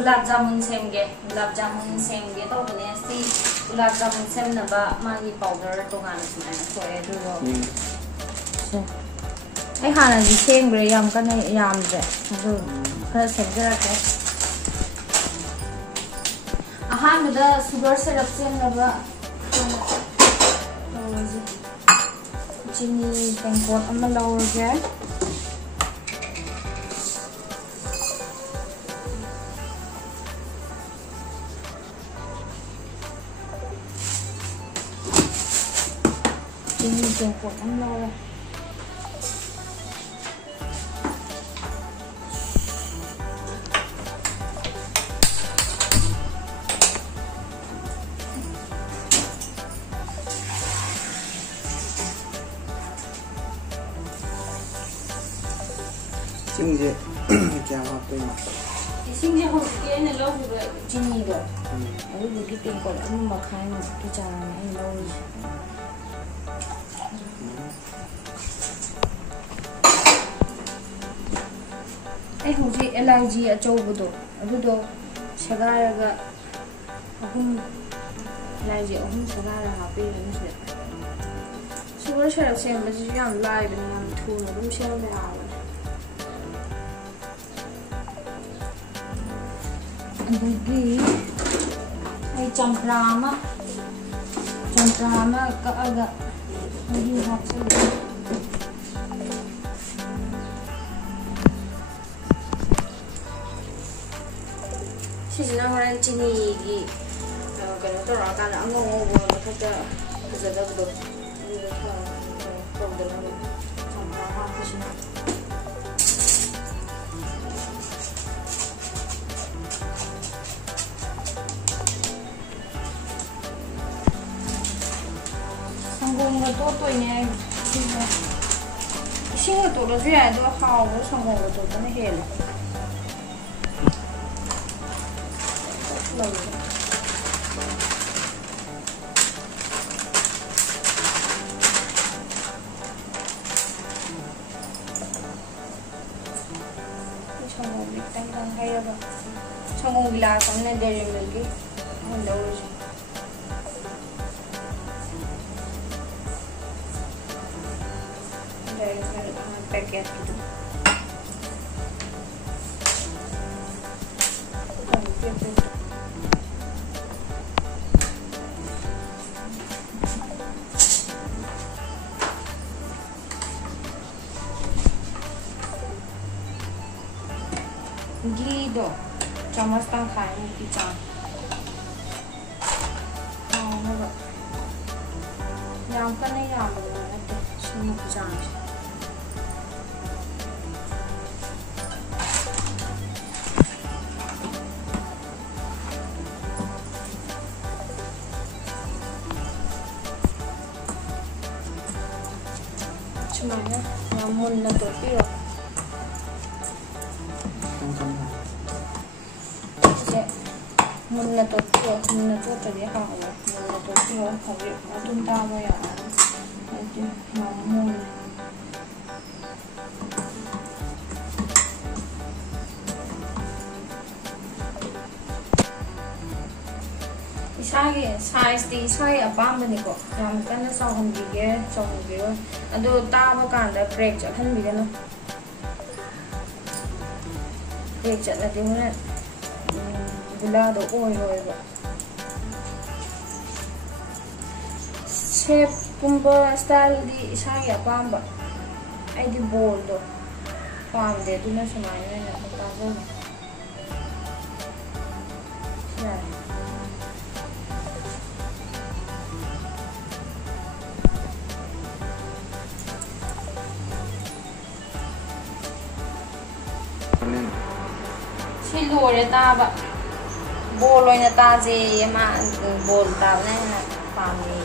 gulab jamun semge to bune si gulab jamun semna ba magi powder to ngana sumai so e do so ai hana di semgre yam kana yam je do khara semjara ke ahamada sugar syrup semna ba chini tengkot ama lawrge chini tengkot ama lawrge Singje क्या होते हैं singje ho ke ne lo bu chini do aru bu ki ten ko am ma khai na ki cha na ai lo ai ho ji LIG a chou bu do adu do sagara ga ahum LIG ahum sagara ha pe ni se sugar syrup sem ba ji yam lai ba yam thu na dum sem ba Lagi ay champrama kaaga lagi hot sa sisina horan chini gi kano to ra kana ango ngo na kata kazada do ni ka powder na champrama kusina 성공을 또 있네. 이싱을 떨어줘야 돼. 하고 성공을 또 해야 돼. 성공 밑단단 해야 돼. 성공 글라스는 내리면기 넣어줘. Paket gitu. Gitu. Camas tangkai pisang. Yang kan yang ada sini pisang. Semuanya namun natural mun natural tadi hang ya mun natural hari atun tahu ya nanti namun Isagi size di isagi apam bani ko yam kana sahun bige ado taba kanda break chathan bigano break chatna dimuna gula do oi ba shape kumba style di isagi apam ba ai di bowl do pam de duna samaya na ta ba Lore taba bol oina taje ma bol tabna pami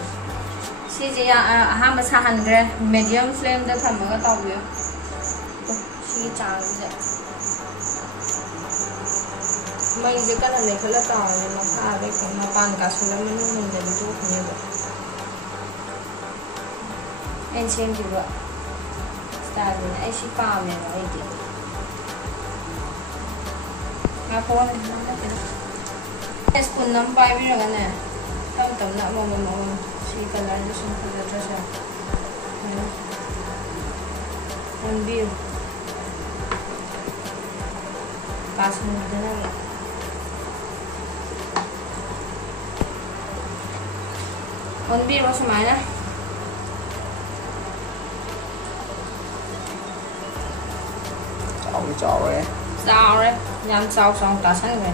sije ya ahamba sahandre medium flame da thamaga tawbiyo si changje mai je kana ne khala tawne ma sa re ma pan ka sula manu mun de to khne ba en chen ji ba start ne ai si pa me ai di ꯉꯥꯛꯈꯣꯛꯑꯣ ꯁ꯭ꯄꯨꯟ ꯑꯃ ꯄꯥꯏꯕꯤꯔꯒꯅꯦ ꯇꯞ ꯇꯞꯅ ꯑꯃꯃꯝ ꯁꯤ ꯀꯂꯔꯁꯦ ꯁꯨꯝ ꯐꯖꯗ꯭ꯔꯁꯨ ꯑꯣꯟꯕꯤꯌꯨ ꯀꯥꯁꯟꯕꯤꯗꯅꯕ ꯑꯣꯟꯕꯤꯔꯣ ꯁꯨꯃꯥꯏꯅ Chào Chào đấy, nhằm chào xong cả sáng rồi.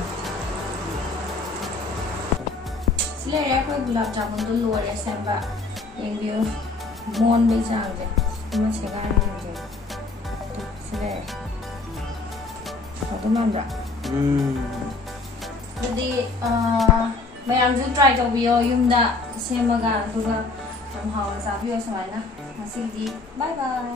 Xin lỗi em, gulab jamun tu luar ya sampai yang dia mon bisa aja, cuma sekarang aja. Xin lỗi, aku mana? Jadi, bayang tu try to bio yunda semaga tu ga, हम how साबियो समाना, masih di, bye bye.